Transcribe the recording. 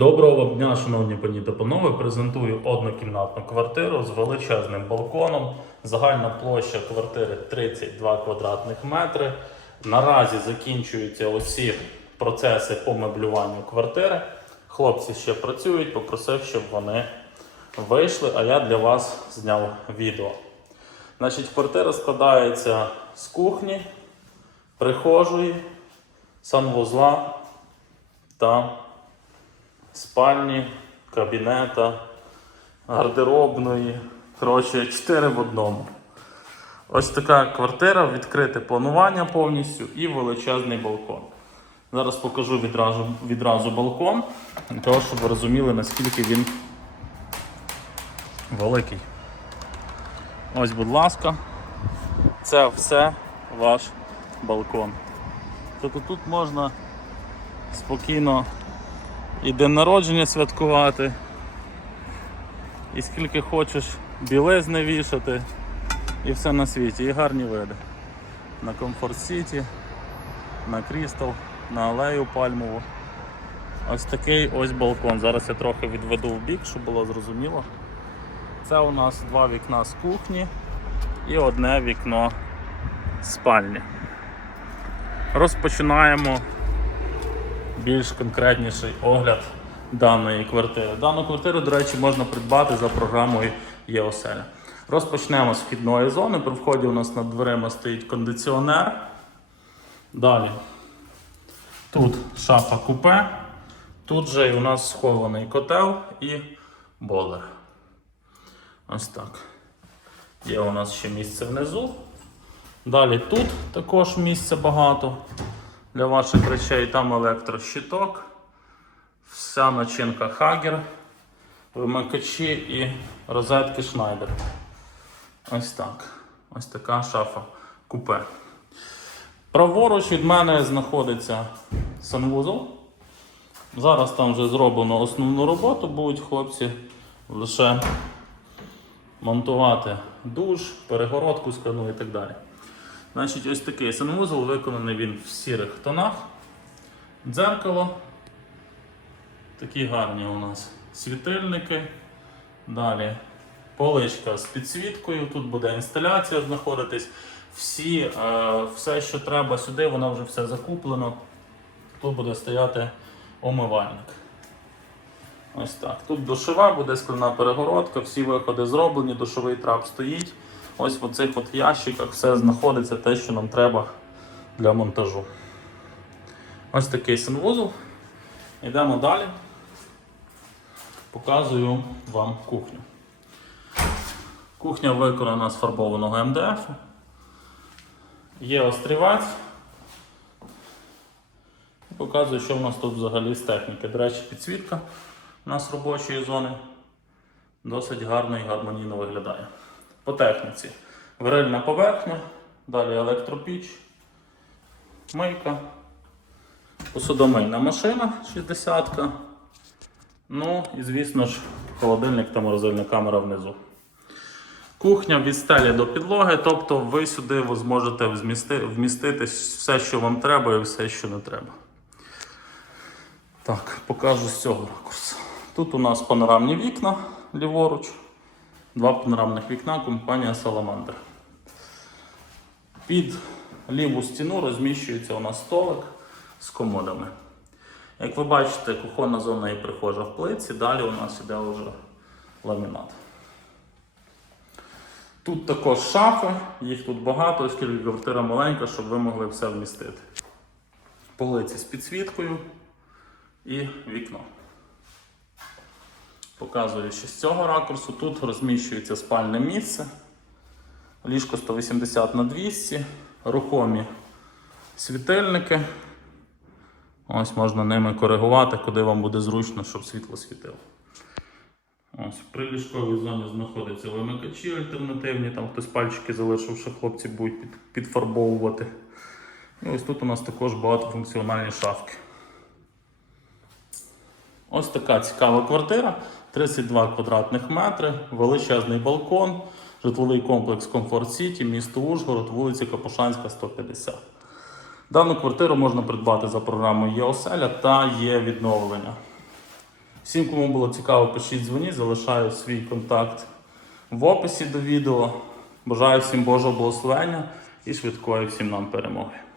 Доброго вам дня, шановні пані та панове. Презентую однокімнатну квартиру з величезним балконом. Загальна площа квартири 32 квадратних метри. Наразі закінчуються усі процеси по меблюванню квартири. Хлопці ще працюють, попросив, щоб вони вийшли, а я для вас зняв відео. Значить, квартира складається з кухні, прихожої, санвузла та спальні, кабінета, гардеробної. Коротше, 4 в одному. Ось така квартира, відкрите планування повністю і величезний балкон. Зараз покажу відразу, відразу балкон, для того, щоб ви розуміли, наскільки він великий. Ось, будь ласка, це все ваш балкон. Тобто тут можна спокійно і день народження святкувати, і скільки хочеш білизни вішати, і все на світі, і гарні види. На Комфорт Сіті, на Крістал, на алею пальмову. Ось такий ось балкон. Зараз я трохи відведу в бік, щоб було зрозуміло. Це у нас два вікна з кухні і одне вікно спальні. Розпочинаємо більш конкретніший огляд даної квартири. Дану квартиру, до речі, можна придбати за програмою ЄОСЕЛЯ. Розпочнемо з вхідної зони. При вході у нас над дверима стоїть кондиціонер. Далі. Тут шафа купе. Тут же у нас схований котел і бойлер. Ось так. Є у нас ще місце внизу. Далі тут також місця багато для ваших речей. Там електрощиток, вся начинка Хагер, вимикачі і розетки Schneider. Ось так. Ось така шафа купе. Праворуч від мене знаходиться санвузол. Зараз там вже зроблено основну роботу, будуть хлопці лише монтувати душ, перегородку скляну і так далі. Значить, ось такий санвузол виконаний він в сірих тонах. Дзеркало. Такі гарні у нас світильники. Далі поличка з підсвіткою. Тут буде інсталяція знаходитись. Всі, е, все, що треба сюди, воно вже все закуплено. Тут буде стояти омивальник. Ось так. Тут душова, буде скляна перегородка, всі виходи зроблені, душовий трап стоїть. Ось в цих от ящиках все знаходиться те, що нам треба для монтажу. Ось такий санвузол. Йдемо далі. Показую вам кухню. Кухня виконана з фарбованого МДФ. Є острівець. Показую, що в нас тут взагалі з техніки. До речі, підсвітка у нас робочої зони досить гарно і гармонійно виглядає. По техніці. Варильна поверхня, далі електропіч, мийка, посудомийна машина 60-ка. Ну і звісно ж холодильник та морозильна камера внизу. Кухня від стелі до підлоги, тобто ви сюди зможете вмісти, вмістити все, що вам треба, і все, що не треба. Так, покажу з цього ракурсу. Тут у нас панорамні вікна ліворуч. Два панорамних вікна компанія Salamander. Під ліву стіну розміщується у нас столик з комодами. Як ви бачите, кухонна зона і прихожа в плиці, далі у нас іде вже ламінат. Тут також шафи, їх тут багато, оскільки квартира маленька, щоб ви могли все вмістити. Полиці з підсвіткою і вікно. Показую, що з цього ракурсу тут розміщується спальне місце. Ліжко 180 на 200, рухомі світильники. Ось можна ними коригувати, куди вам буде зручно, щоб світло світило. Ось в приліжковій зоні знаходяться вимикачі альтернативні, там хтось пальчики залишивши, хлопці будуть під, підфарбовувати. І ось тут у нас також багатофункціональні шафки. Ось така цікава квартира, 32 квадратних метри, величезний балкон, житловий комплекс Комфорт Сіті, місто Ужгород, вулиця Капушанська, 150. Дану квартиру можна придбати за програмою ЄОСЕЛЯ та є відновлення. Всім, кому було цікаво, пишіть дзвоніть, залишаю свій контакт в описі до відео. Бажаю всім Божого благословення і швидкої всім нам перемоги.